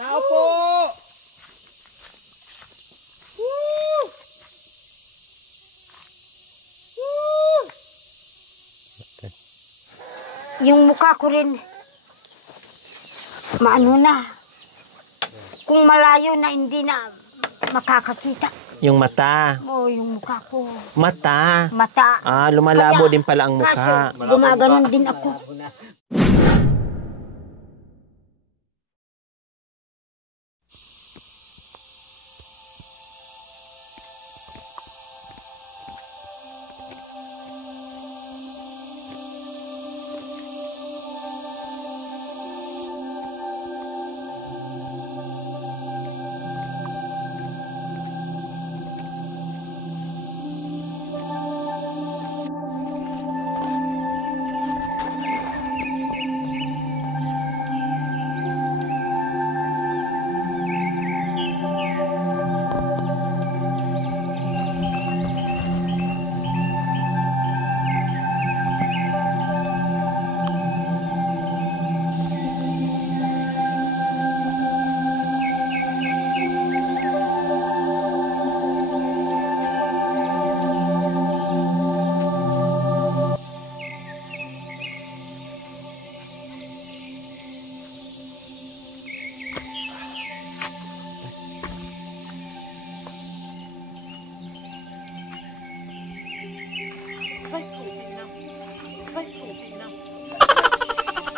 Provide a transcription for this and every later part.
Tao po! Woo! Woo! Yung mukha ko rin, maano na. Kung malayo na hindi na makakakita. Yung mata. Oo, yung mukha ko. Mata. Mata. Ah, lumalabo Kaya, din pala ang mukha. Kaso, gumaganon din ako.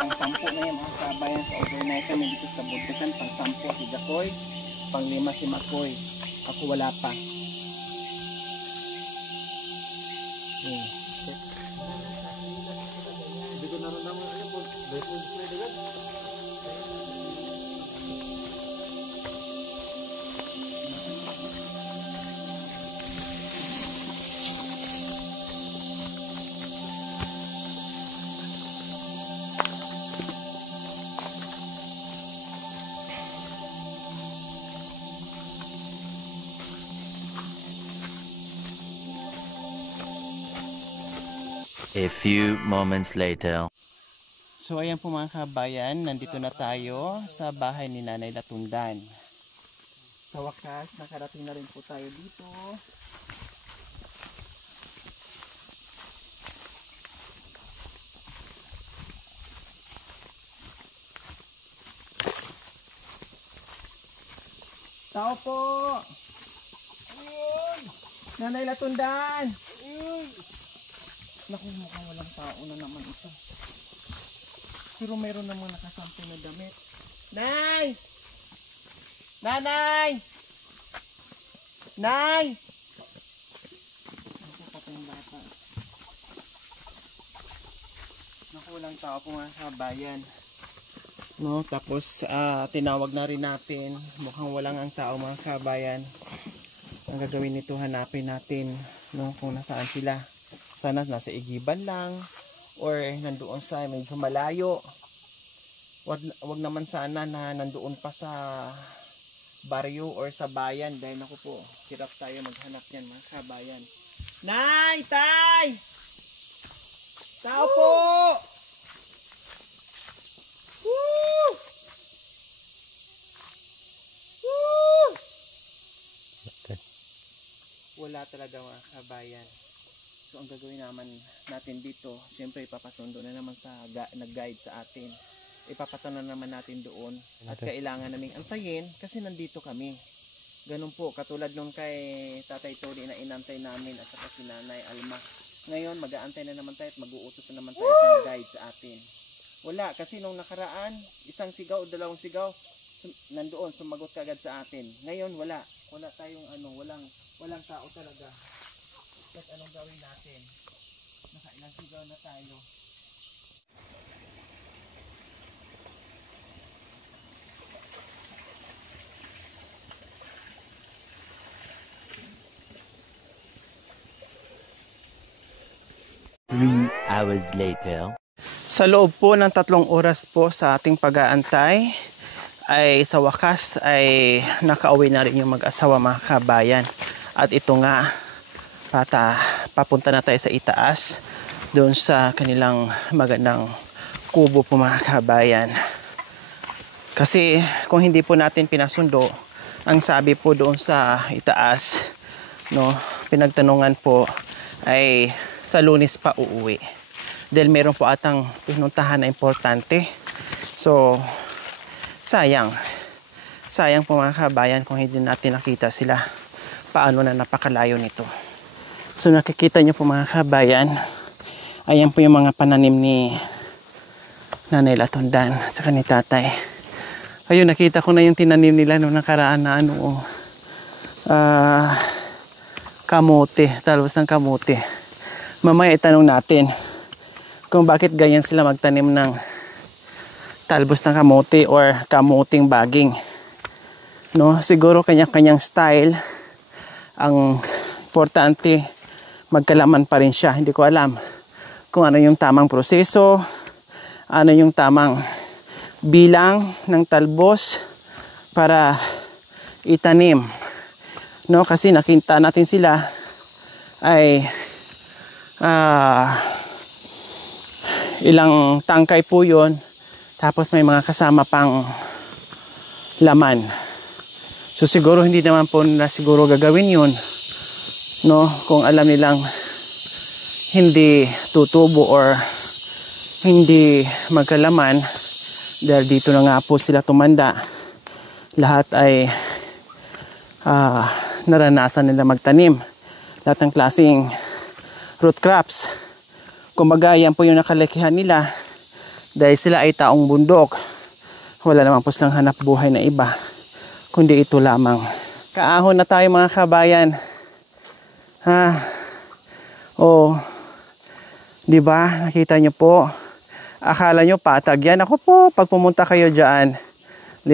Pang-sampo na yan ang kabayan sa overnight kami dito sa Buntukan. Pang-sampo si Jacoy, pang-lima si Makoy. Ako wala pa. Dito na rin naman ako. A few moments later. So ayan po mga kabayan, nandito na tayo sa bahay ni Nanay Latundan. Sa wakas, nakarating na rin po tayo dito. Tao po! Ayun! Nanay Latundan! Ayun! Naku, mukhang walang tao na naman ito. Pero mayroon namang nakasampay na damit. Nay! Nanay! Nay! Naku, patay yung bata. Naku, walang tao po mga kabayan. No, tapos tinawag na rin natin. Mukhang walang ang tao mga kabayan. Ang gagawin nito, hanapin natin, no, kung nasaan sila. Sana nasa Igiban lang or nandoon sa medyo malayo. Wag naman sana na nandoon pa sa baryo or sa bayan dahil ako po, hirap tayo maghanap yan mga kabayan. Nay! Tay! Tao po! Woo! Woo! Wala talaga mga kabayan. So ang gagawin natin dito, siyempre ipapasundo na naman sa nag-guide sa atin. Ipapatanong naman natin doon at kailangan naming antayin kasi nandito kami. Ganun po, katulad nung kay Tatay Tony na inantay namin at saka si Nanay Alma. Ngayon mag-aantay na naman tayo at mag-uutos na naman tayo sa guide sa atin. Wala, kasi nung nakaraan, isang sigaw o dalawang sigaw, nandoon, sumagot kagad sa atin. Ngayon wala tayong walang tao talaga. At anong gawin natin? Nakailang sigaw na tayo. Three hours later. Sa loob po ng 3 oras po sa ating pag-aantay, ay sa wakas ay nakauwi na rin yung mag-asawa mga kabayan. At ito nga, papunta na tayo sa itaas doon sa kanilang magandang kubo po mga kabayan. Kasi kung hindi po natin pinasundo, ang sabi po doon sa itaas, no, pinagtanungan po ay sa Lunes pa uuwi. Dahil meron po atang pinuntahan na importante. So, sayang. Sayang po mga kabayan kung hindi natin nakita sila. Paano na napakalayo nito. So, nakikita nyo po mga kabayan, ayan po yung mga pananim ni Nanay Latundan sa ni tatay. Ayun, nakita ko na yung tinanim nila noong nakaraan na kamote, talbos ng kamote. Mamaya itanong natin kung bakit ganyan sila magtanim ng talbos ng kamote or kamuting baging. No, siguro kanya-kanyang style. Ang importante, magkalaman pa rin siya. Hindi ko alam kung ano yung tamang proseso, ano yung tamang bilang ng talbos para itanim. No, kasi nakita natin sila ay ilang tangkay po yun, tapos may mga kasama pang laman. So siguro hindi naman po na siguro gagawin yun, no, kung alam nilang hindi tutubo or hindi magkalaman. Dahil dito na nga po sila tumanda, lahat ay naranasan nila magtanim, lahat ng klaseng root crops. Kumbaga yan po yung nakalakihan nila, dahil sila ay taong bundok, wala naman po silang hanap buhay na iba kundi ito lamang. Kaahon na tayo mga kabayan, di ba? Nakita nyo po, akala nyo patag yan. Ako po, pag pumunta kayo dyan, 5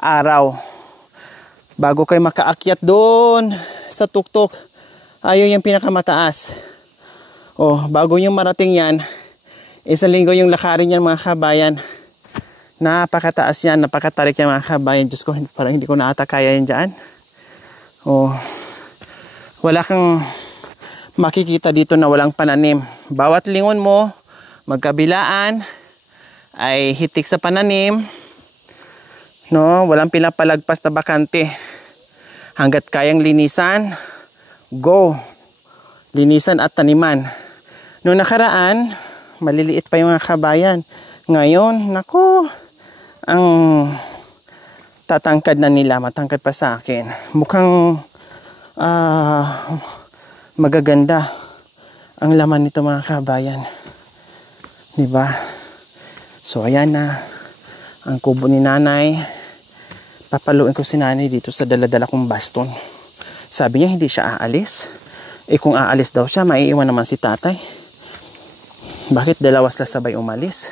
araw bago kayo makaakyat doon sa tuktok, ayun yung pinakamataas. Bago yung marating yan, 1 linggo yung lakarin yan mga kabayan. Napakataas yan, napakatarik yan mga kabayan. Diyos ko, parang hindi ko na ata kaya yan dyan. Wala kang makikita dito na walang pananim. Bawat lingon mo magkabilaan ay hitik sa pananim, no, walang pinapalagpas na bakante. Hanggat kayang linisan, go, linisan at taniman. Noong nakaraan, maliliit pa yung mga kabayan. Ngayon, naku, ang tatangkad na nila, matangkad pa sa akin. Mukhang magaganda ang laman nito mga kabayan. Diba? So ayan na ang kubo ni nanay. Papaluin ko si nanay dito sa daladala kong baston. Sabi niya hindi siya aalis. Kung aalis daw siya, maiiwan naman si tatay. Bakit dalawa sila sabay umalis?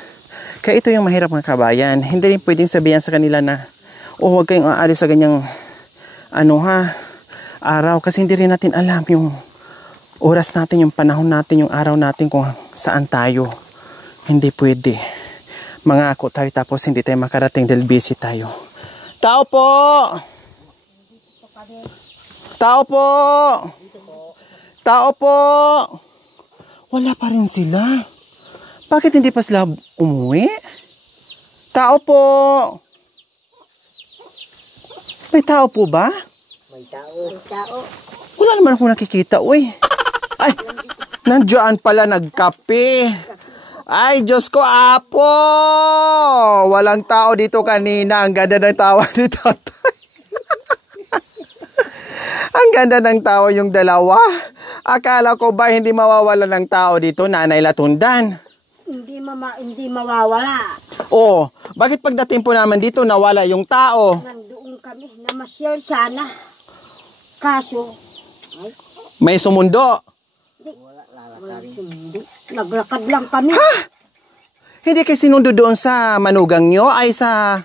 Kaya ito yung mahirap mga kabayan. Hindi rin pwedeng sabihan sa kanila na huwag kayong aalis sa ganyang araw. Kasi hindi rin natin alam yung oras natin, yung panahon natin, yung araw natin kung saan tayo. Hindi pwede. Mangako tayo tapos hindi tayo makarating dahil busy tayo. Tao po! Tao po! Tao po! Wala pa rin sila. Bakit hindi pa sila umuwi? Tao po! May tao po ba? May tao. Wala naman akong nakikita, uy. Ay, nandiyan pala nagkape. Ay, Diyos ko, apo! Walang tao dito kanina. Ang ganda ng tawa ni tatay. Ang ganda ng tawa yung dalawa. Akala ko ba hindi mawawala ng tao dito, Nanay Latundan? Hindi mawawala. Bakit pagdating po naman dito, nawala yung tao? Nandoon kami, namasyal sana. Kaso, May sumundo. wala sumundo. Naglakad lang kami. Ha? Hindi kayo sinundo doon sa manugang nyo? Ay sa,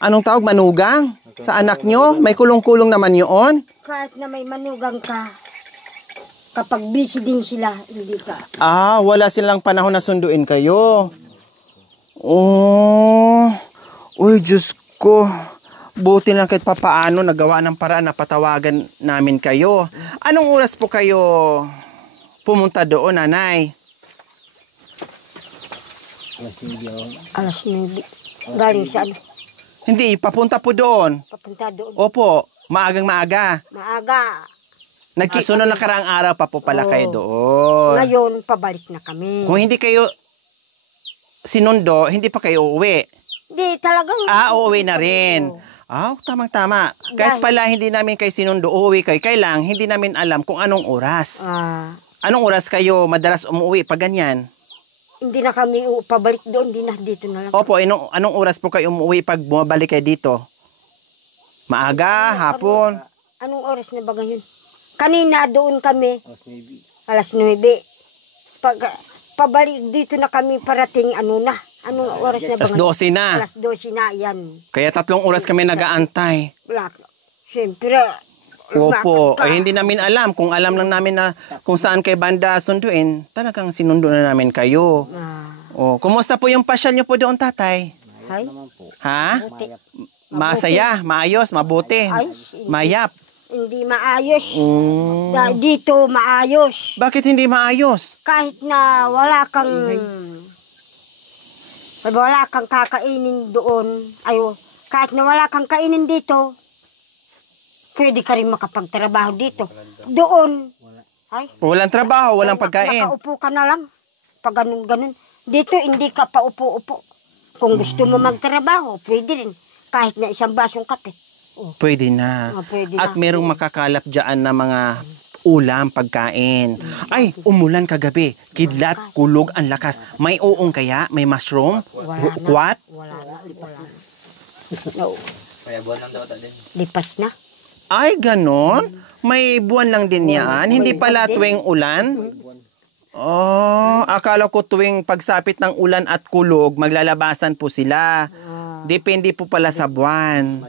anong tawag, manugang? Sa anak nyo? May kulong-kulong naman yun? Kahit na may manugang ka, kapag busy din sila, hindi ka. Wala silang panahon na sunduin kayo. Uy, Diyos ko. Buti lang kahit papaano nagawa ng paraan na patawagan namin kayo. Anong oras po kayo pumunta doon, Nanay? Alas 9. Galing saan? Hindi, papunta po doon. Papunta doon. Opo, maagang maaga. Maaga. Sunod na karaang araw pa po pala Oo. kayo doon. Ngayon, pabalik na kami. Kung hindi kayo sinundo, hindi pa kayo uuwi. Hindi, talagang... Uuwi na rin. Tamang-tama. Kahit pala hindi namin kayo sinundo, uuwi kayo. Kailang, hindi namin alam kung anong oras. Anong oras kayo madalas umuwi pag ganyan? Hindi na kami pabalik doon, hindi na dito na lang. Opo, anong oras po kayo umuwi pag bumabalik kayo dito? Maaga, hapon? Anong oras na ba ngayon? Kanina doon kami. Alas 9. Pabalik dito na kami parating na. Anong oras na ba Alas ngayon? 12 na. Alas 12 na, yan. Kaya 3 oras kami nag-aantay. Wala. Siyempre. Opo, hindi namin alam. Kung alam lang namin na kung saan kay banda sunduin, talagang sinundo na namin kayo. Kumusta po yung pasyal nyo po doon, tatay? Ay, Ha? Masaya, maayos, mabuti, Ay, mayap. hindi maayos. Dito maayos. Bakit hindi maayos? Kahit na wala kang kakainin doon, kahit na wala kang kainin dito, pwede ka rin makapagtrabaho dito. Doon, Walang trabaho, walang pagkain. Makaupo ka na lang. Pag ganun-ganun. Dito, hindi ka pa upo-upo. Kung gusto mo magtrabaho, pwede rin. Kahit na isang basong kape. Pwede na. Pwede At na. merong makakalap dyan na mga ulam, pagkain. Ay, umulan kagabi. Kidlat, kulog, ang lakas. May uong kaya? May mushroom? What? Wala na. No. Kaya buwan lang daw din. Lipas na. Ay, ganon? May buwan lang din yan? Hindi pala tuwing ulan? Akala ko tuwing pagsapit ng ulan at kulog, maglalabasan po sila. Depende po pala sa buwan.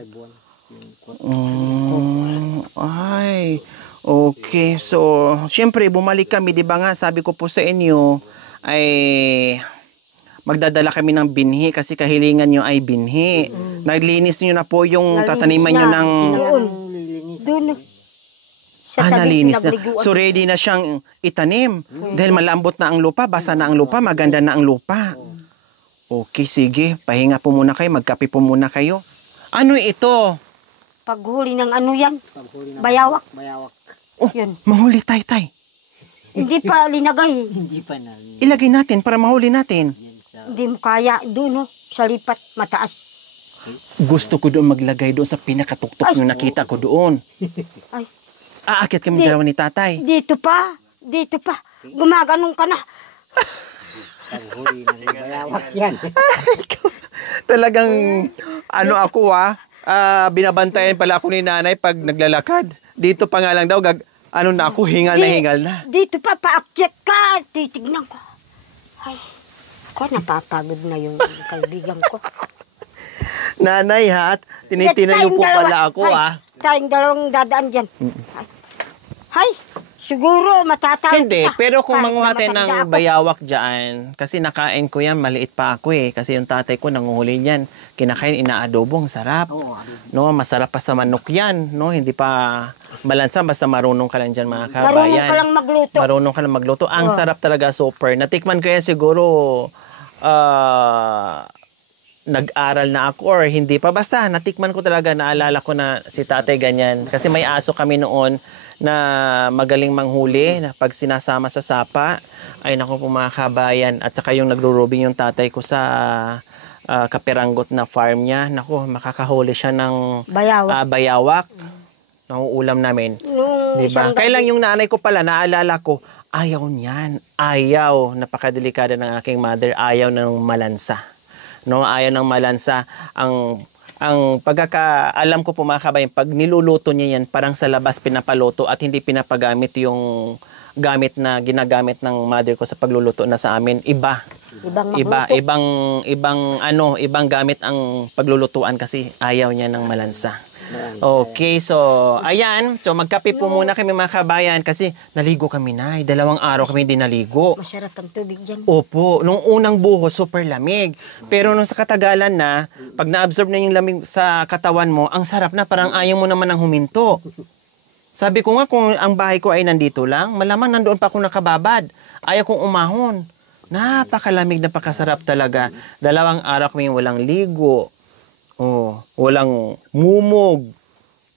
Ay, okay. So, syempre, bumalik kami, di ba nga, sabi ko po sa inyo, ay magdadala kami ng binhi kasi kahilingan nyo ay binhi. Naglinis nyo na po yung tataniman nyo ng... Doon. Nalinis na. So, ready na siyang itanim. Dahil malambot na ang lupa, basa na ang lupa, maganda na ang lupa. Okay, sige. Pahinga po muna kayo, magkape po muna kayo. Ano ito? Paghuli ng yan? Bayawak. Yun. Mahuli tay. Hindi pa linagay. Hindi pa na. Ilagay natin para mahuli natin. Hindi mo kaya doon, sa lipat, mataas. Gusto ko doon maglagay doon sa pinakatuktok yung nakita ko doon. Ay. Aakyat kami dalawa ni tatay. Dito pa. Gumaganong ka na. Paghuli ng bayawak yan. Talagang, ako binabantayan pala ako ni nanay pag naglalakad. Dito pa nga lang daw, hingal na hingal na. Dito pa, paakyat ka. Titignan ko. Ay, napapagod na yung kaibigan ko. Nanay tinitinayo po pala ako Tayong dalawang dadaan dyan. Hay, siguro matatawag Hindi, kita. pero kung Kahit manguha na tayo ng matanda ako. bayawak dyan, kasi nakain ko yan, maliit pa ako kasi yung tatay ko nanguhuli yan, kinakain, inaadobong, sarap. No, masarap pa sa manok yan, no, hindi pa malansa, basta marunong ka lang dyan mga kabayan. Marunong ka lang magluto. Marunong ka lang magluto. Ang sarap talaga, super. Natikman ko yan siguro, nag-aral na ako or hindi pa. Basta, natikman ko talaga, naalala ko na si tatay ganyan. Kasi may aso kami noon na magaling manghuli, na pag sinasama sa sapa, ay naku po mga kabayan. At saka yung nagro-robing yung tatay ko sa Kapiranggot na farm niya. Naku, makakahuli siya ng bayawak. Nauulam namin. Diba? Kailan yung nanay ko pala, naalala ko, ayaw niyan. Ayaw. Napakadelikada ng aking mother. Ayaw ng malansa. No, ayaw ng malansa. Ang pagkakaalam ko po mga kabayan, pag niluluto niya yan, parang sa labas pinapaluto at hindi pinapagamit yung gamit na ginagamit ng mother ko sa pagluluto na sa amin. Ibang gamit ang paglulutuan kasi ayaw niya ng malansa. Okay, so ayan, so magkape po muna kami mga kabayan kasi naligo kami na. 2 araw kami hindi naligo. Masarap ang tubig dyan. Opo, nung unang buhos, super lamig. Pero nung sa katagalan na, pag na-absorb na yung lamig sa katawan mo, ang sarap na, parang ayaw mo naman ng huminto. Sabi ko nga, kung ang bahay ko ay nandito lang, malamang nandoon pa ako nakababad. Ayaw kong umahon. Napakalamig, napakasarap talaga. 2 araw kami walang ligo. Oh, walang mumog.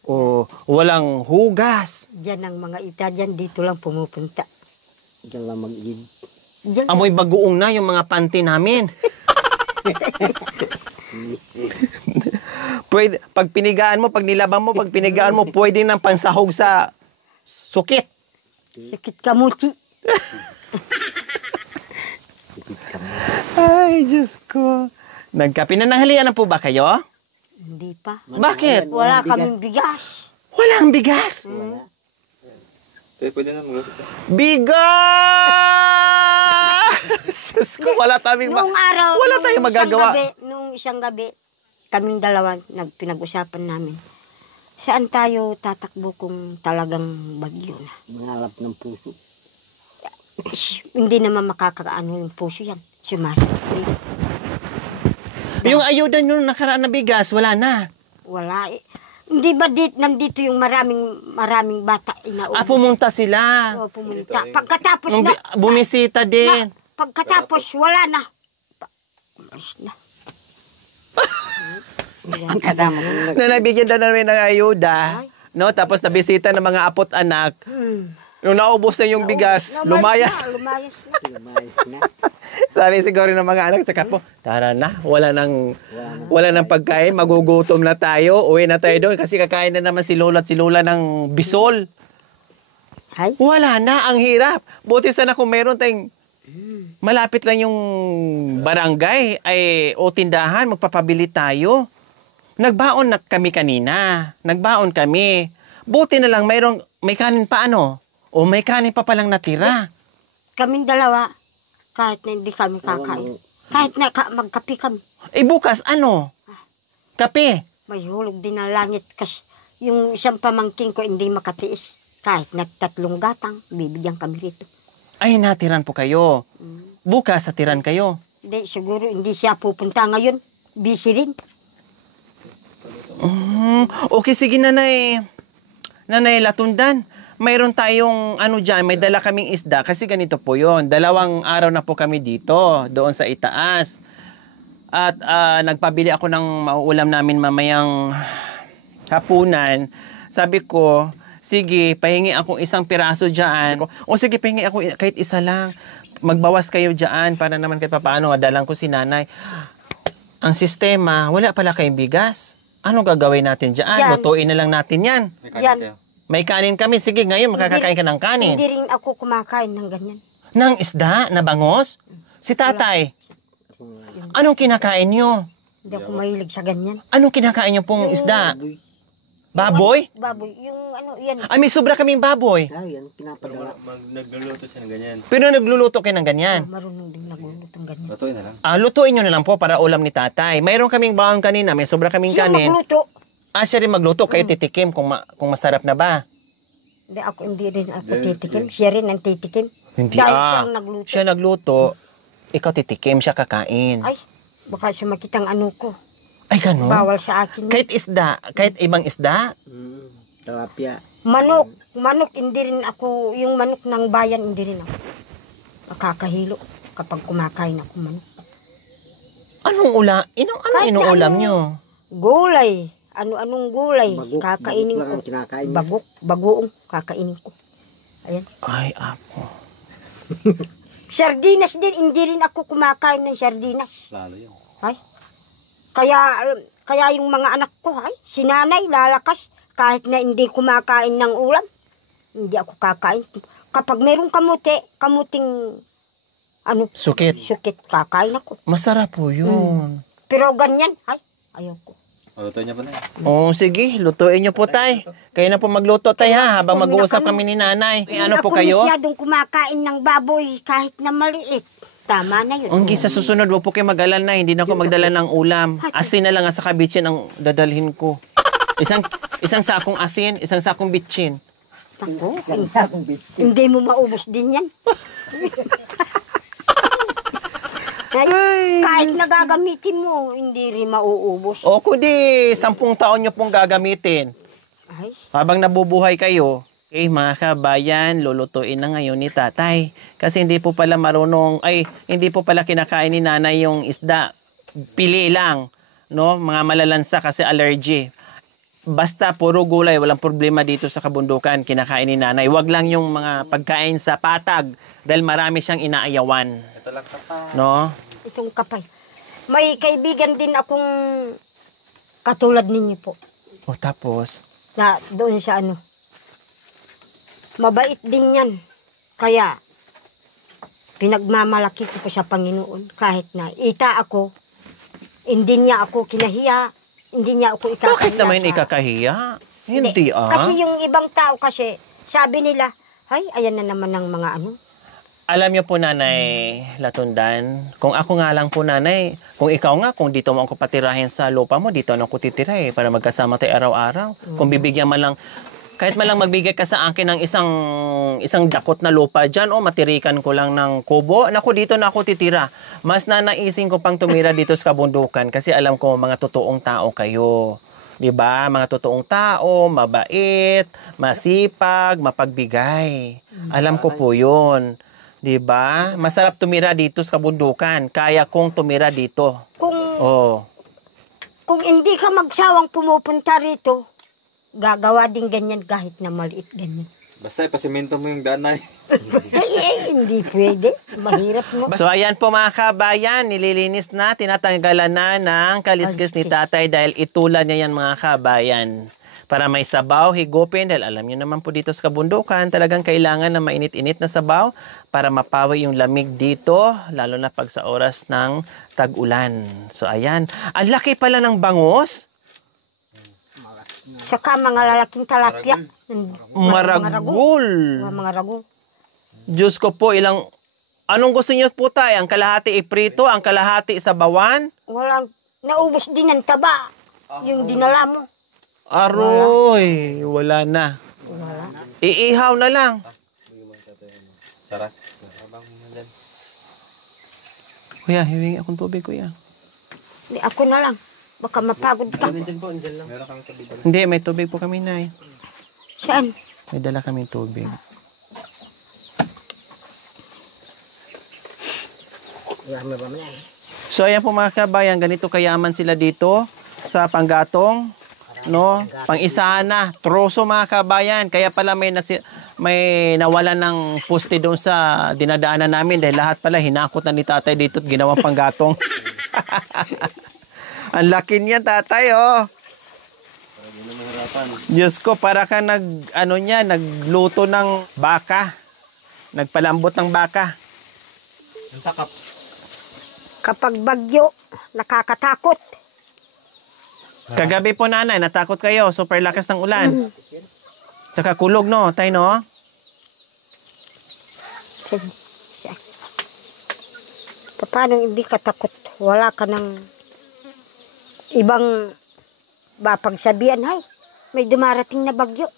Oh, walang hugas. Diyan ang mga ita dyan, dito lang pumupunta. Diyan lang mag-id. Diyan. Amoy bagoong na yung mga panty namin. Pwede, pag pinigaan mo, pag nilabang mo, pag pinigaan mo, pwede nang pansahog sa sukit. Sakit kamuti. Ay, Diyos ko. Nagkape na nanghalian na po ba kayo? Hindi pa. Bakit? Wala kaming bigas. Walang bigas. Pwede na mag Bigas! Diyos ko, wala tayong Noong araw, wala tayong nung magagawa. isang gabi, kaming dalawa, pinag-usapan namin. Saan tayo tatakbo kung talagang bagyo na? Mangalap ng puso. Hindi naman makakaano yung puso yan. Sumasakit. Yung ayuda nyo nakaraan na bigas, wala na. Wala eh. Hindi ba nandito yung maraming bata inaubos? Pumunta sila. Oo, pumunta. Pagkatapos Nung na, bumisita din. pagkatapos wala na. Alis na. Ang kasama ko. Na nabigyan na namin ng ayuda. No? Tapos nabisita ng mga apot anak. Nung naubos na yung bigas, lumayas. Lumayas na. Lumayas na. Sabi siguro ng mga anak, tsaka po, tara na, wala nang pagkain, magugutom na tayo, uwi na tayo doon kasi kakain na naman si Lola at si Lola ng bisol. Ay. Wala na, ang hirap. Buti sana kung meron tayong malapit lang yung barangay o tindahan, magpapabili tayo. Nagbaon na kami kanina. Nagbaon kami. Buti na lang may kanin pa ano? O may kanin pa palang natira. Kaming dalawa, kahit na hindi kami kakain. Kahit na magkape kami. Bukas ano? Kape. May hulog din ang langit kasi yung isang pamangking ko hindi makatiis. Kahit na 3 gatang, bibigyan kami rito. Ay, natiran po kayo. Bukas, natiran kayo. Hindi, siguro hindi siya pupunta ngayon. Busy rin. Okay, sige nanay. Nanay Latundan. Mayroon tayong dyan, may dala kaming isda kasi ganito po yon. 2 araw na po kami dito, doon sa itaas. At nagpabili ako ng mauulam namin mamayang hapunan. Sabi ko, sige, pahingi akong 1 piraso dyan. O sige, pahingi ako kahit 1 lang. Magbawas kayo dyan para naman kahit papaano dalang ko si nanay. Ang sistema, wala pala kayong bigas. Ano gagawin natin dyan? Lutuin na lang natin yan. Yan. May kanin kami. Sige, ngayon makakakain ka ng kanin. Hindi rin ako kumakain ng ganyan. Ng isda? Na bangos? Si tatay, anong kinakain nyo? Hindi ako mahilig sa ganyan. Anong kinakain nyo pong isda? Baboy? Baboy. Yung yan. Ay, may sobra kaming baboy. Yan, pinapadala. Nagluluto siya ng ganyan. Pero nagluluto kayo ng ganyan. Marunong din nagluluto ng ganyan. Lutuin na lang. Lutuin nyo na lang po para ulam ni tatay. Mayroon kaming baon kanina, may sobra kaming Siya kanin. magluto. Siya rin magluto. Kayo titikim kung masarap na ba. Hindi rin ako titikim. Siya rin ang titikim. Hindi. Dahil siya ang nagluto. Siya nagluto. Ikaw titikim, siya kakain. Ay, baka siya makitang ano ko. Ay, ganun? Bawal sa akin. Kahit isda, kahit ibang isda? Tilapia. Manok, hindi rin ako, yung manok ng bayan, hindi rin ako. Nakakahilo kapag kumakain ako manok. Anong Kahit inuulam na nyo? Gulay. Ano-anong gulay. Kakainin bagok lang ko. ang kinakain. Bagoong, kakainin ko. Ayan. Ay, apo. Sardinas din, hindi rin ako kumakain ng sardinas. Lalo yun. Ay. Kaya yung mga anak ko, si nanay, lalakas. Kahit na hindi kumakain ng ulam, hindi ako kakain. Kapag merong kamuting Sukit. kakain ako. Masarap po yun. Pero ganyan, ayoko. Lutuin niya pa na yun. Sige, lutuin nyo po, tay. Kayo na po magluto, tay, ha? Habang mag-uusap kami ni nanay. Ano po kayo? Ako masyadong kumakain ng baboy kahit na maliit. Tama na yun. Ang sa susunod, wag po kayo mag-alala na. Hindi na ako magdala ng ulam. Asin na lang sa kabitsin ang dadalhin ko. Isang sakong asin, isang sakong bitsin. Ako, hindi mo maubos din yan. Kahit nagagamitin mo, hindi rin mauubos. O kundi, 10 taon nyo pong gagamitin. Ay, Habang nabubuhay kayo, Okay, mga kabayan, lulutuin na ngayon ni tatay. Kasi hindi po pala hindi po pala kinakain ni nanay yung isda. Pili lang, no? Mga malalansa kasi allergy. Basta puro gulay, walang problema dito sa kabundukan, kinakain ni nanay. Wag lang yung mga pagkain sa patag dahil marami siyang inaayawan. Ito lang kapal. No? Itong kapay. May kaibigan din akong katulad ninyo po. O tapos, Na doon sa ano. Mabait din yan. Kaya, pinagmamalaki ko po sa Panginoon. Kahit na ita ako, hindi niya ako kinahiya, hindi niya ako ikakahiya. bakit naman sa- ikakahiya? Hindi ah. Kasi yung ibang tao kasi, sabi nila, ay, ayan na naman ng mga ano. Alam niyo po, Nanay Latundan, kung ako nga lang po, Nanay, kung ikaw nga, kung dito mo ako patirahin sa lupa mo, dito na ako titira para magkasama tayo araw-araw. Kung bibigyan man lang, kahit man lang magbigay ka sa akin ng isang dakot na lupa dyan, matirikan ko lang ng kubo, naku, dito na ako titira. Mas nanaisin ko pang tumira dito sa kabundukan kasi alam ko mga totoong tao kayo. 'Di ba? Mga totoong tao, mabait, masipag, mapagbigay. Alam ko po 'yon. 'Di ba? Masarap tumira dito sa kabundukan. Kaya kong tumira dito. Oh. Kung hindi ka magsawang pumupunta rito, gagawa din ganyan kahit na maliit ganyan. Basta ipasimento mo yung danay. Hindi pwede. Mahirap mo. So ayan po mga kabayan, nililinis na, tinatanggalan na ng kaliskis ni tatay dahil itulan niya yan mga kabayan. Para may sabaw, higupin, dahil alam niyo naman po dito sa kabundukan, talagang kailangan na mainit-init na sabaw para mapawi yung lamig dito, lalo na pag sa oras ng tag-ulan. So ayan, ang laki pala ng bangus. Saka mga lalaking talapya. Maragul. Mga rago. Diyos ko po, anong gusto niyo po tayo? Ang kalahati iprito, ang kalahati sa bawan? Walang, naubos din ang taba. Yung dinala mo. Aroy, wala na. Iihaw na lang. Sarap. Abang mo dyan. Kuya, hihingi akong tubig, kuya. Di, ako na lang. Baka mapagod ka. Meron kami kabibal. Hindi, may tubig po kami, Nay. Saan? May dala kaming tubig. So, ayan po mga kabayan, ganito kayaman sila dito sa Panggatong. No? Pang-isahan na. Troso mga kabayan. Kaya pala may nawalan ng poste doon sa dinadaanan namin dahil lahat pala hinakot na ni tatay dito at ginawang panggatong. Ang laki niya, tatay, oh. Diyos ko, para ka nagluto ng baka. Nagpalambot ng baka. Ang takap. Kapag bagyo, nakakatakot. Kagabi po, nanay, natakot kayo. Super lakas ng ulan. Tsaka kulog, no? Tay, no? Sige. Paano hindi ka takot? Wala ka ng ibang pagsabihan, hay, may dumarating na bagyo.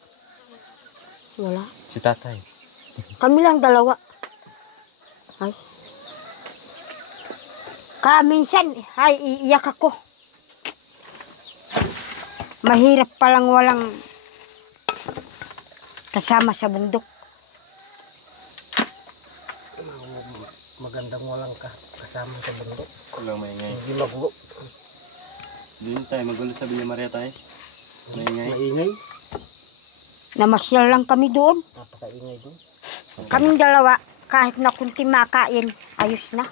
Wala. Si tatay. Kami lang dalawa. Ay. Minsan, ay, iiyak ako. Mahirap palang walang kasama sa bundok. Magandang walang kasama sa bundok. Walang maingay. Hindi magulo. Doon tayo, magulo sa Villa Maria tayo. Maingay. Maingay. Namasyal lang kami doon. Napakaingay doon. Kaming dalawa, kahit na kunti makain, ayos na.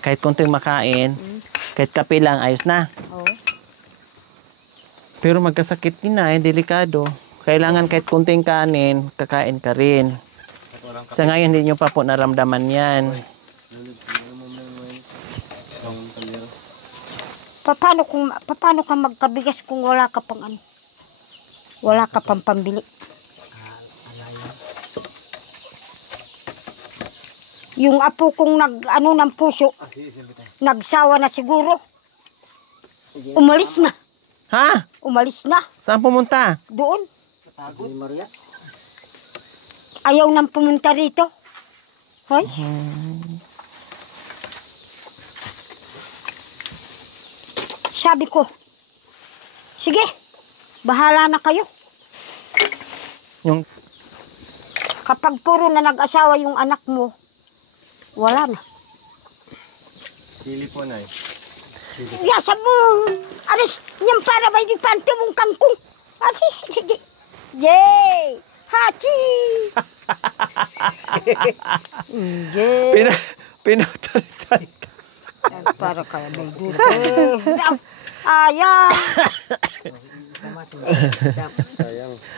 Kahit konting makain, kahit kape lang, ayos na. Oo. Pero magkasakit din na, delikado. Kailangan kahit konting kanin, kakain ka rin. Sa ngayon, hindi nyo pa po naramdaman yan. Paano ka magkabigas kung wala ka pang ano? Wala ka pang pambili. Yung apo kong ng puso, nagsawa na siguro. Umalis na. Ha? Umalis na. Saan pumunta? Doon. Ni Maria. Ayaw nang pumunta rito. Hoy. Sabi ko, sige, bahala na kayo. Kapag puro na nag-asawa yung anak mo, wala na. Sili po, Nay. Yasa mo, aris, niyang para ba yung panto mong kangkong? Asi, Jay! Hachi! Jay! Pinutol-tol. Para kaya may dito. Ayaw!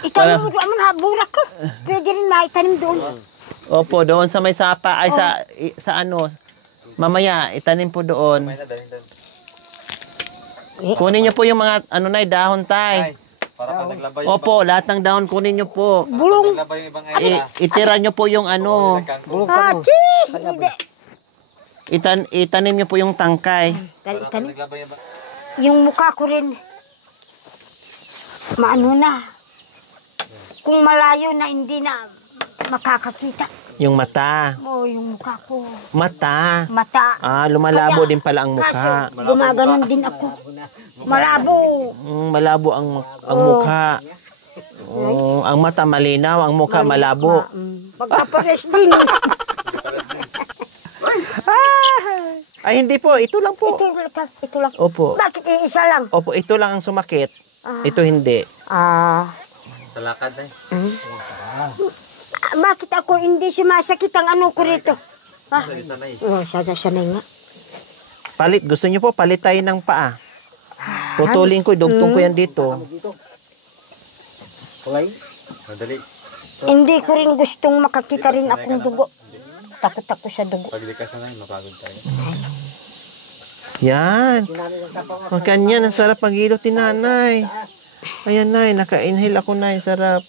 Ikaw mo naman haburak ka. Pwede rin maitanim doon. Opo, doon sa may sapa, ay sa ano, mamaya, itanim po doon. Kunin niyo po yung mga, ano na, dahon tay. Para pag naglaba Opo, lahat ng dahon kunin niyo po. Bulong. naglaba yung ibang ay. Itira niyo po yung ano, Hachi! Hindi. itanim niyo po yung tangkay. Tanim. Naglaba yung ibang. Yung mukha ko rin, maano na. Kung malayo na hindi na makakakita. Yung mata. Yung mukha ko. Mata. Mata. Ah, lumalabo Kaya, din pala ang mukha. Kaso, gumaganon din ako. Malabo. Malabo ang mukha. Oh, ang mata malinaw, ang mukha malabo. Pagkapares din. Ay, hindi po. Ito lang po. Ito lang. Opo. Bakit iisa lang? Opo, ito lang ang sumakit. Ito hindi. Sa lakad, Nay. Bakit ako hindi sumasakit ang ano ko rito? Sanay. Sanay nga. Palit. Gusto niyo po, palit tayo ng paa. Putulin ko, dugtong ko yan dito. Kulay. Madali. Hindi ko rin gustong makakita rin akong dugo. Takot ako sa dugo. Pag di ka sanay, mapagod tayo. Yan. O kanyan, ang sarap maghilot ni nanay. Ayan, nay. Naka-inhale ako, nay. Sarap.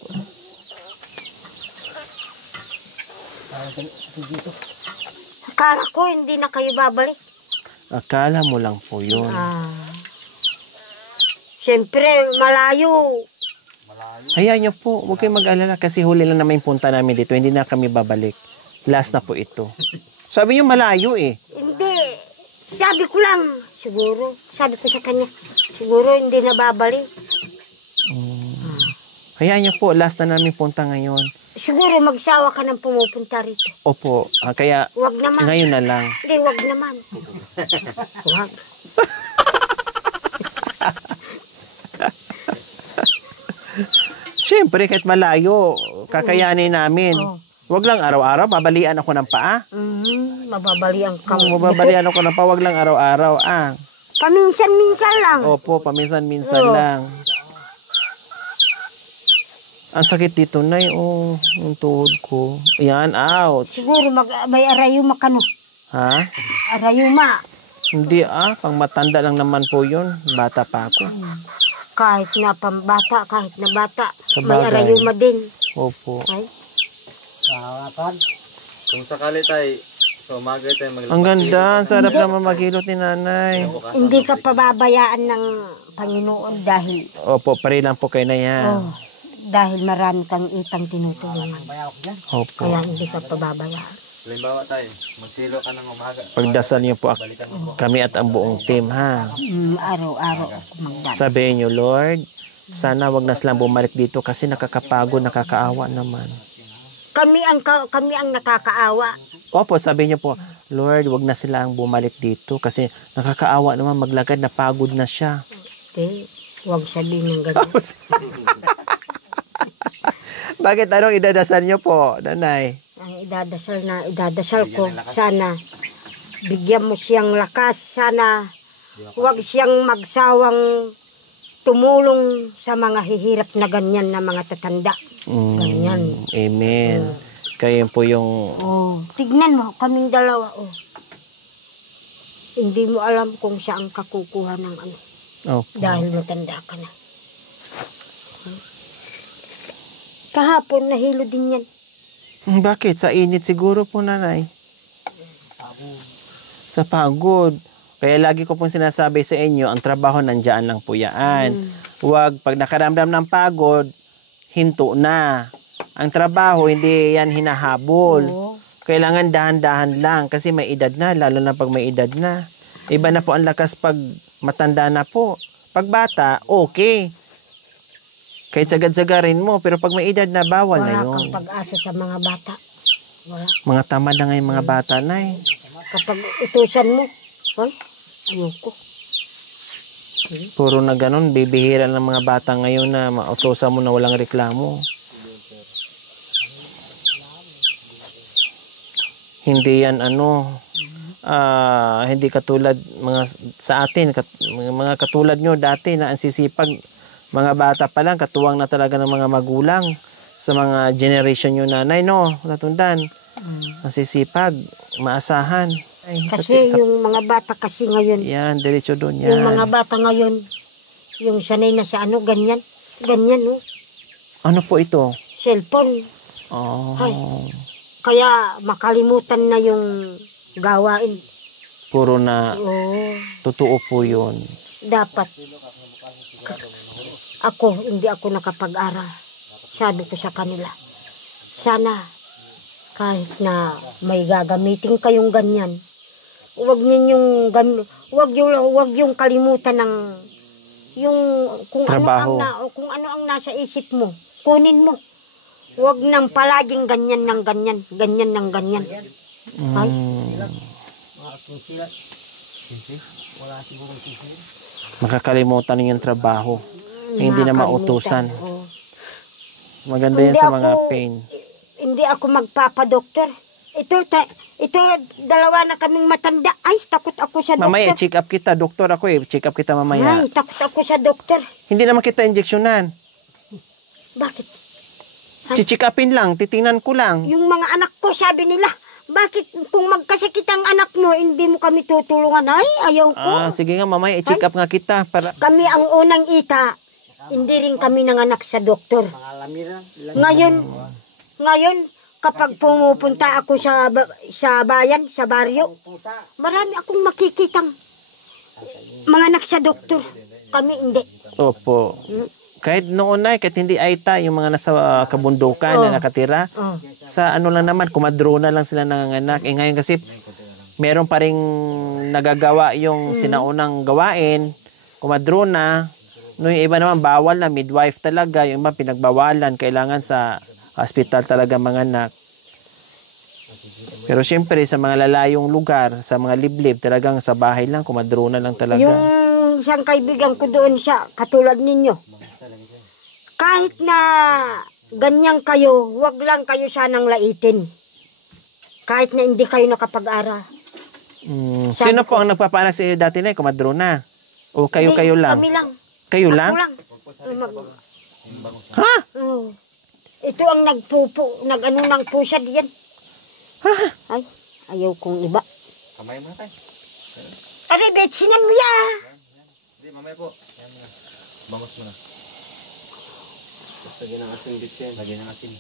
Akala ko hindi na kayo babalik. Akala mo lang po yun. Siyempre, malayo. Hayaan niyo po. Huwag kayong mag-alala kasi huli lang naman yung punta namin dito. Hindi na kami babalik. Last na po ito. Sabi niyo malayo eh. Hindi. Sabi ko lang, siguro. Sabi ko sa kanya, siguro hindi na babalik. Hayaan niyo po. Last na namin punta ngayon. Siguro magsawa ka ng pumupunta rito. Opo. Kaya Huwag naman. ngayon na lang. Hindi, huwag naman. Huwag. Siyempre, kahit malayo, kakayanin namin. Huwag lang araw-araw, babalian ako ng paa. Mababalian ka. Mababalian ako ng paa, huwag lang araw-araw. Paminsan-minsan lang. Opo, paminsan-minsan lang. Ang sakit dito, Nay. Oh, yung tuhod ko. Ayan, out. Siguro may arayuma ka no. Ha? Arayuma. Hindi, pang matanda lang naman po yun. Bata pa ako. Kahit na pambata, kahit na bata. Sa May bagay. arayuma din. Opo. Ay, Kawakan. Kung sakali tayo, sa umaga tayo maglaba. Ang ganda. Ang sarap naman maghilot ni nanay. hindi ka pababayaan ng Panginoon dahil Opo, pare lang po kayo na yan. dahil marami kang itang tinutulungan. Opo. Kaya hindi ka pababayaan. Halimbawa tayo, magsilo ka ng umaga. Pagdasal niyo po Balikan mo po. kami at ang buong team, ha? Araw-araw ako magdadasal. Sabihin niyo, Lord, sana wag na silang bumalik dito kasi nakakapagod, nakakaawa naman. Kami ang nakakaawa. Opo, sabi niyo po, Lord, wag na silang bumalik dito kasi nakakaawa naman maglagad, napagod na siya. Hindi, huwag sabihin ng ganyan. Bakit anong idadasal niyo po, nanay? Ang idadasal ko, sana bigyan mo siyang lakas, sana huwag siyang magsawang tumulong sa mga hihirap na ganyan na mga tatanda. Ganyan. Amen. Kayo po yung... Tignan mo, kaming dalawa, Hindi mo alam kung saan ka kukuha ng ano. Opo. Dahil matanda ka na. Kahapon, nahilo din yan. Bakit? Sa init siguro po, nanay. Sa pagod. Kaya lagi ko pong sinasabi sa inyo, ang trabaho nandiyan lang po yan. Huwag, pag nakaramdam ng pagod, hinto na. Ang trabaho, hindi yan hinahabol. Kailangan dahan-dahan lang kasi may edad na, lalo na pag may edad na. Iba na po ang lakas pag matanda na po. Pag bata, okay. Kahit sagad-sagarin mo, pero pag may edad na, bawal na Wala yun. kang pag-asa sa mga bata. Wala. Mga tamad na ngayon mga bata, Nay. Kapag utusan mo, ay, ayoko. Puro na ganun, bibihira ng mga bata ngayon na mautosan mo na walang reklamo. Hindi yan hindi katulad mga sa atin, mga katulad nyo dati na ang sisipag, mga bata pa lang, katuwang na talaga ng mga magulang sa mga generation nyo nanay, no? Natundan. Ang sisipag, maasahan. Ay, Kasi yung mga bata kasi ngayon, yan, diretso doon yan. yung mga bata ngayon, yung sanay na sa ganyan. Ganyan, no? Ano po ito? Cellphone. Oh. Ay. Kaya makalimutan na yung gawain. Puro na Oo. totoo po yun. Dapat. Hindi ako nakapag-aral. Sabi ko sa kanila, sana kahit na may gagamitin kayong ganyan, huwag yung kalimutan ng yung kung Trabaho. kung ano ang nasa isip mo, kunin mo. Huwag nang palaging ganyan ng ganyan, ganyan ng ganyan. Ay, Makakalimutan yung trabaho. Hindi na mautusan. Oo. Maganda yan Hindi sa mga ako- pain. Hindi ako magpapadoktor. Ito, dalawa na kaming matanda. Ay, takot ako sa Mamaya, doktor. check up kita. Doktor ako eh. Check up kita mamaya. Ay, takot ako sa doktor. Hindi naman kita injeksyonan. Bakit? Check upin lang. Titingnan ko lang. Yung mga anak ko, sabi nila, bakit kung magkasakit ang anak mo, hindi mo kami tutulungan? Ay, ayaw ko. Sige nga mamaya, i-check up nga kita. Para... Kami ang unang ita. Hindi rin kami nanganak sa doktor. Ngayon, kapag pumupunta ako sa bayan, sa baryo, marami akong makikitang mga anak sa doktor. Kami hindi. Opo. Kahit noon na, kahit hindi aita, yung mga nasa kabundukan na nakatira, Oh. sa ano lang naman, kumadrona lang sila nanganganak. Ngayon kasi, meron pa ring nagagawa yung sinaunang gawain, kumadrona. No, yung iba naman, bawal na, midwife talaga. Yung iba, pinagbawalan, kailangan sa hospital talaga manganak. Pero syempre, sa mga lalayong lugar, sa mga liblib, talagang sa bahay lang, kumadrona lang talaga. Yung isang kaibigan ko doon siya, katulad ninyo. Kahit na ganyan kayo, wag lang kayo sanang laitin. Kahit na hindi kayo nakapag-aral. Sabi Sino po ang nagpapanak sa iyo dati na? Kumadrona? O kayo-kayo Hindi, lang? Kami lang. Kayo Ako lang? lang. Ha? Oh. Ito ang nag-ano ng pusa diyan. Ay, ayaw kong iba. Kamay mo tayo. Aray, betsinan mo ya. Hindi, mamaya po. Yan na. Bangos mo na. Lagyan ng asin bit yan. Lagyan ng asin.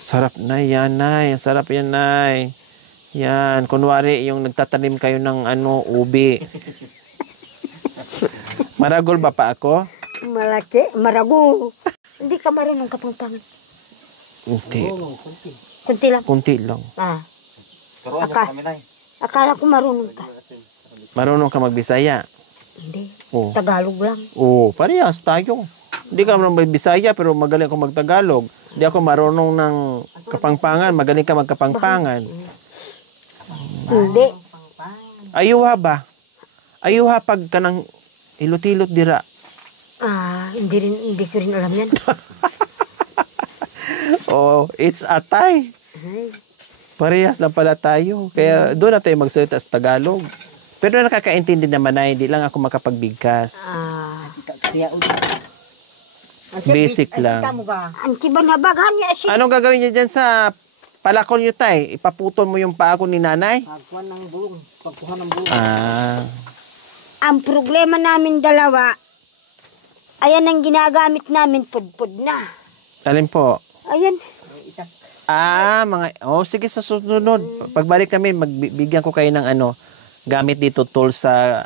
Sarap na yan, Nay. Sarap yan, Nay. Yan. Kunwari, yung nagtatanim kayo ng ubi. Maragol ba pa ako? Malaki, marago. Hindi ka marunong kapampangan. Hindi. Kunti lang. Kunti lang. Turuan niyo Aka. kami na. Akala ko marunong ka. Marunong ka magbisaya? Hindi. Oo. Tagalog lang. Oo, parehas tayo. Hindi ka marunong magbisaya, pero magaling ako magtagalog. Hindi ako marunong ng kapangpangan. Magaling ka magkapangpangan. Hindi. Ayuha ba? Ayuha pag kanang hilot-hilot dira. Hindi ko rin alam yan. Oh, it's atay. Ay, Parehas lang pala tayo. Kaya doon na tayo magsalita sa Tagalog. Pero nakakaintindi naman na hindi lang ako makapagbigkas. Basic lang. ang kibanabaghan niya siya. Anong gagawin niyo dyan sa palakol niyo, tay? Ipaputol mo yung paa ko ni nanay? Pagkuhan ng bulong. Pagkuhan ng bulong. Ang problema namin dalawa, ayan ang ginagamit namin, pudpud na. Alin po? Ayan. Sige, sa susunod. Pagbalik kami, magbibigyan ko kayo ng gamit dito, tools sa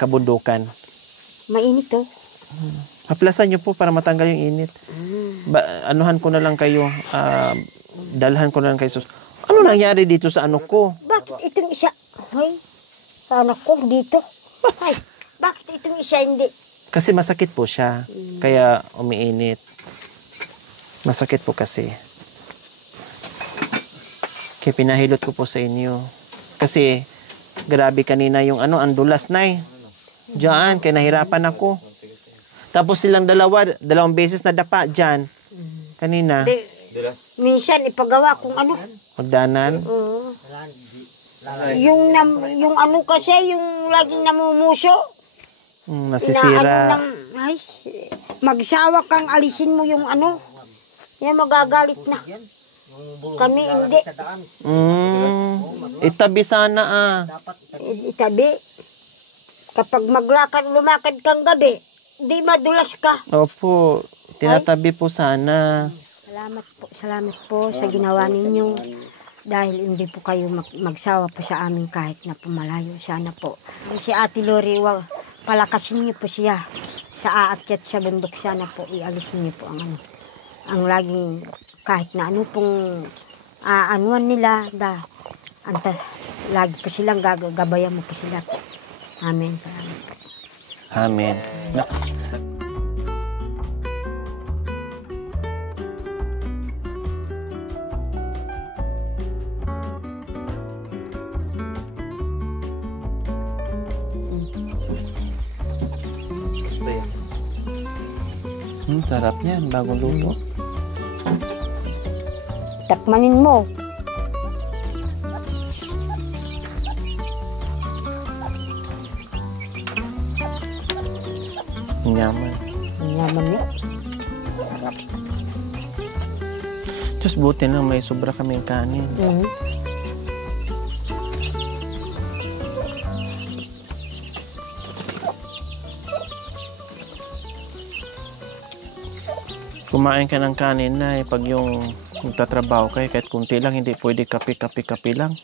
kabundukan. Mainit oh. Haplasan niyo po para matanggal yung init. Anuhan ko na lang kayo, dalhan ko na lang kayo. Ano nangyari dito sa ano ko? Bakit itong isa? Ay, sa anak ko dito. Ay, bakit itong isa hindi? Kasi masakit po siya. Kaya umiinit. Masakit po kasi. Kaya pinahilot ko po sa inyo. Kasi, grabe kanina yung ang dulas na Diyan, kaya nahirapan ako. Tapos silang dalawang beses na dapa dyan. Kanina. Minsan ipagawa kung ano. Magdanan. Oo. Yung ano kasi, yung laging namumuso. Nasisira. Ay, magsawa kang alisin mo yung ano. Yan, magagalit na. Kami hindi. Itabi sana Itabi. Kapag lumakad kang gabi, di madulas ka. Opo, tinatabi po sana. Salamat po sa ginawa ninyo. Dahil hindi po kayo magsawa po sa amin kahit na pumalayo. Sana po. Si Ate Lori, palakasin niyo po siya sa aakyat sa bundok. Sana po ialis niyo po ang laging kahit na ano pong anuan nila. Lagi po silang gagabayan mo po sila po. Amen. Salamat po. Amen. Sarap niyan, bagong luto. Takmanin mo. Yaman. Yaman niya. Diyos, buti lang may sobra kaming kanin. Kumain ka ng kanin na pag yung magtatrabaho kayo, kahit kunti lang, hindi pwede kape lang.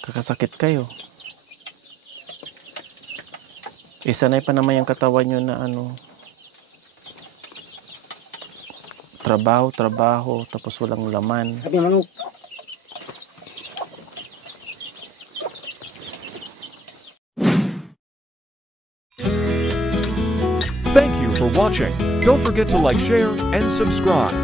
Kakasakit kayo. Isanay pa naman yung katawan nyo na trabaho, tapos walang laman. Thank you for watching. Don't forget to like, share, and subscribe.